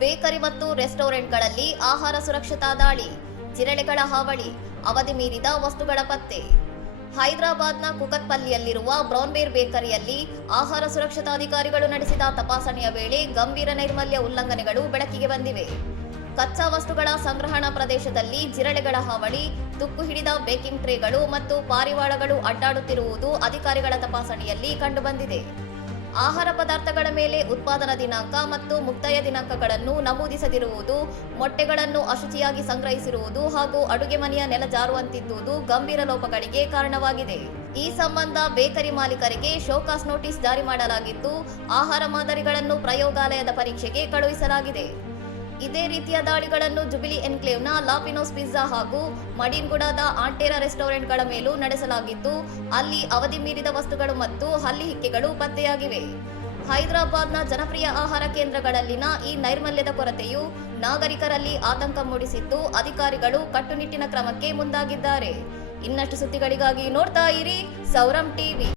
Bakery ಮತ್ತು ರೆಸ್ಟೋರೆಂಟ್ಗಳಲ್ಲಿ ಆಹಾರ ಸುರಕ್ಷತಾ ದಾಳಿ, ಜಿರಳೆಗಳ ಹಾವಳಿ, ಅವಧಿ ಮೀರಿದ ವಸ್ತುಗಳ ಪತ್ತೆ. ಹೈದರಾಬಾದ್ನ ಕುಕತ್ಪಲ್ಲಿಯಲ್ಲಿರುವ ಬ್ರೌನ್ಬೇರ್ ಬೇಕರಿಯಲ್ಲಿ ಆಹಾರ ಸುರಕ್ಷತಾಧಿಕಾರಿಗಳು ನಡೆಸಿದ ತಪಾಸಣೆಯ ವೇಳೆ ಗಂಭೀರ ನೈರ್ಮಲ್ಯ ಉಲ್ಲಂಘನೆಗಳು ಬೆಳಕಿಗೆ ಬಂದಿವೆ. ಕಚ್ಚಾ ವಸ್ತುಗಳ ಸಂಗ್ರಹಣಾ ಪ್ರದೇಶದಲ್ಲಿ ಜಿರಳೆಗಳ ಹಾವಳಿ, ತುಕ್ಕು ಹಿಡಿದ ಬೇಕಿಂಗ್ ಟ್ರೇಗಳು ಮತ್ತು ಪಾರಿವಾಳಗಳು ಅಡ್ಡಾಡುತ್ತಿರುವುದು ಅಧಿಕಾರಿಗಳ ತಪಾಸಣೆಯಲ್ಲಿ ಕಂಡುಬಂದಿದೆ. ಆಹಾರ ಪದಾರ್ಥಗಳ ಮೇಲೆ ಉತ್ಪಾದನಾ ದಿನಾಂಕ ಮತ್ತು ಮುಕ್ತಾಯ ದಿನಾಂಕಗಳನ್ನು ನಮೂದಿಸದಿರುವುದು, ಮೊಟ್ಟೆಗಳನ್ನು ಅಶುಚಿಯಾಗಿ ಸಂಗ್ರಹಿಸಿರುವುದು ಹಾಗೂ ಅಡುಗೆ ಮನೆಯ ನೆಲ ಜಾರುವಂತಿದ್ದುದು ಗಂಭೀರ ಲೋಪಗಳಿಗೆ ಕಾರಣವಾಗಿದೆ. ಈ ಸಂಬಂಧ ಬೇಕರಿ ಮಾಲೀಕರಿಗೆ ಶೋಕಾಸ್ ನೋಟಿಸ್ ಜಾರಿ ಮಾಡಲಾಗಿದ್ದು, ಆಹಾರ ಮಾದರಿಗಳನ್ನು ಪ್ರಯೋಗಾಲಯದ ಪರೀಕ್ಷೆಗೆ ಕಳುಹಿಸಲಾಗಿದೆ. ಇದೇ ರೀತಿಯ ದಾಳಿಗಳನ್ನು ಜುಬಿಲಿ ಎನ್ಕ್ಲೇವ್ನ ಲಾಪಿನೋಸ್ ಪಿಜ್ಜಾ ಹಾಗೂ ಮಡೀನ್ಗುಡಾದ ಆಂಟೇರಾ ರೆಸ್ಟೋರೆಂಟ್ಗಳ ಮೇಲೂ ನಡೆಸಲಾಗಿದ್ದು, ಅಲ್ಲಿ ಅವಧಿ ಮೀರಿದ ವಸ್ತುಗಳು ಮತ್ತು ಹಲ್ಲಿ ಹಿಕ್ಕೆಗಳು ಪತ್ತೆಯಾಗಿವೆ. ಹೈದರಾಬಾದ್ನ ಜನಪ್ರಿಯ ಆಹಾರ ಕೇಂದ್ರಗಳಲ್ಲಿನ ಈ ನೈರ್ಮಲ್ಯದ ಕೊರತೆಯು ನಾಗರಿಕರಲ್ಲಿ ಆತಂಕ ಮೂಡಿಸಿದ್ದು, ಅಧಿಕಾರಿಗಳು ಕಟ್ಟುನಿಟ್ಟಿನ ಕ್ರಮಕ್ಕೆ ಮುಂದಾಗಿದ್ದಾರೆ. ಇನ್ನಷ್ಟು ಸುದ್ದಿಗಳಿಗಾಗಿ ನೋಡ್ತಾ ಇರಿ ಸೌರಂ ಟಿವಿ.